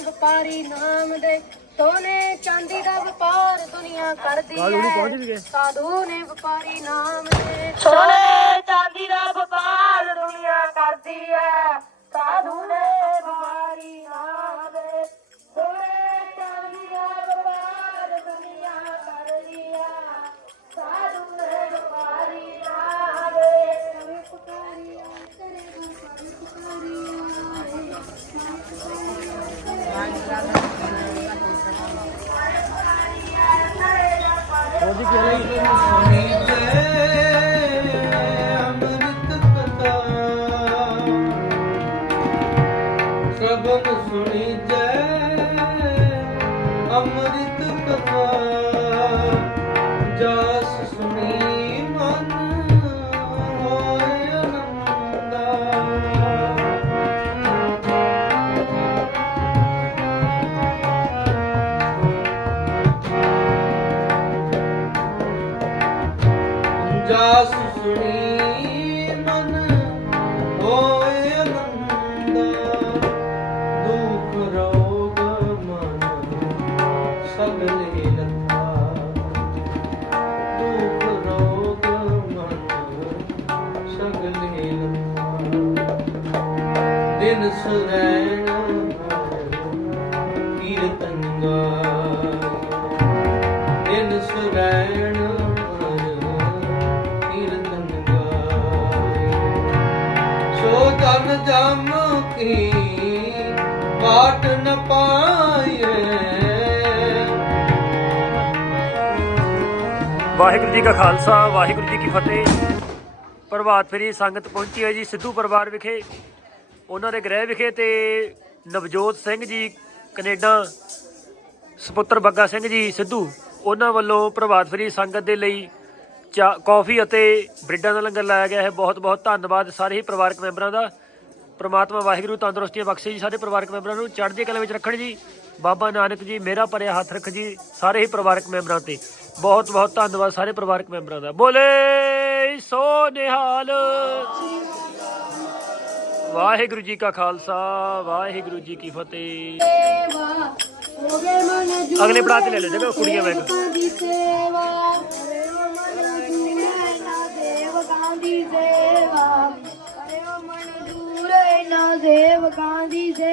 ਵਪਾਰੀ ਨਾਮ ਦੇ ਸੋਨੇ ਚਾਂਦੀ ਦਾ ਵਪਾਰ ਦੁਨੀਆ ਕਰਦੀ ਹੈ। ਸਾਧੂ ਨੇ ਵਪਾਰੀ ਨਾਮ ਦੇ ਸੋਨੇ ਚਾਂਦੀ ਦਾ ਵਪਾਰ ਅੰਮ੍ਰਿਤ ਕਥਾ ਸਬਨ ਸੁਣੀ ਜੈ ਅੰਮ੍ਰਿਤ ਕਥਾ ਜਸ ਸੁਣੀ ਜਸ ਸੁਣੀ ਮਨ ਹੋਏ ਅਨੰਦਾ ਦੁਖ ਰੋਗ ਮਨ ਸਗਲੇ ਲੰਦਾ ਦੁਖ ਰੋਗ ਮਨ ਸਗਲੇ ਲੰਦਾ ਦਿਨ ਸੁਰੈਣ ਕੀ ਬਾਟ ਨ ਪਾਏ ਵਾਹਿਗੁਰੂ ਜੀ ਕਾ ਖਾਲਸਾ, ਵਾਹਿਗੁਰੂ ਜੀ ਕੀ ਫਤਿਹ। ਪ੍ਰਭਾਤ ਫੇਰੀ ਸੰਗਤ ਪਹੁੰਚੀ ਹੈ ਜੀ ਸਿੱਧੂ ਪਰਿਵਾਰ ਵਿਖੇ। ਉਹਨਾਂ ਦੇ ਗ੍ਰਹਿ ਵਿਖੇ ਤੇ ਨਵਜੋਤ ਸਿੰਘ ਜੀ, ਕੈਨੇਡਾ ਸੁਪੁੱਤਰ ਬੱਗਾ ਸਿੰਘ ਜੀ, ਸਿੱਧੂ, ਉਹਨਾਂ ਵੱਲੋਂ ਪ੍ਰਭਾਤ ਫੇਰੀ ਸੰਗਤ ਦੇ ਲਈ ਚਾ- ਕੌਫੀ ਅਤੇ ਬ੍ਰੈਡਾਂ ਦਾ ਲੰਗਰ ਲਾਇਆ ਗਿਆ ਹੈ। ਬਹੁਤ ਬਹੁਤ ਧੰਨਵਾਦ ਸਾਰੇ ਹੀ ਪਰਿਵਾਰਕ ਮੈਂਬਰਾਂ ਦਾ। ਪਰਮਾਤਮਾ ਵਾਹਿਗੁਰੂ ਤੰਦਰੁਸਤੀ ਬਖਸ਼ੇ ਜੀ ਸਾਡੇ ਪਰਿਵਾਰਕ ਮੈਂਬਰਾਂ ਨੂੰ। ਚੜ੍ਹਦੀ ਕਲਾ ਵਿੱਚ ਰੱਖਣ ਜੀ। ਬਾਬਾ ਨਾਨਕ ਜੀ, ਮੇਰਾ ਭਰਿਆ ਹੱਥ ਰੱਖ ਜੀ ਸਾਰੇ ਹੀ ਪਰਿਵਾਰਕ ਮੈਂਬਰਾਂ ਤੇ। ਬਹੁਤ ਬਹੁਤ ਧੰਨਵਾਦ ਸਾਰੇ ਪਰਿਵਾਰਕ ਮੈਂਬਰਾਂ ਦਾ। ਬੋਲੇ, ਸੋ ਨਿਹਾਲ। ਵਾਹਿਗੁਰੂ ਜੀ ਕਾ ਖਾਲਸਾ, ਵਾਹਿਗੁਰੂ ਜੀ ਕੀ ਫਤਿਹ। ਅਗਲੇ ਪੜਾਅ ਤੇ ਲੈ ਲੈ ਜਾਵੇ ਕੁੜੀਆਂ ਵੇਖ ಕಾದಿದೆ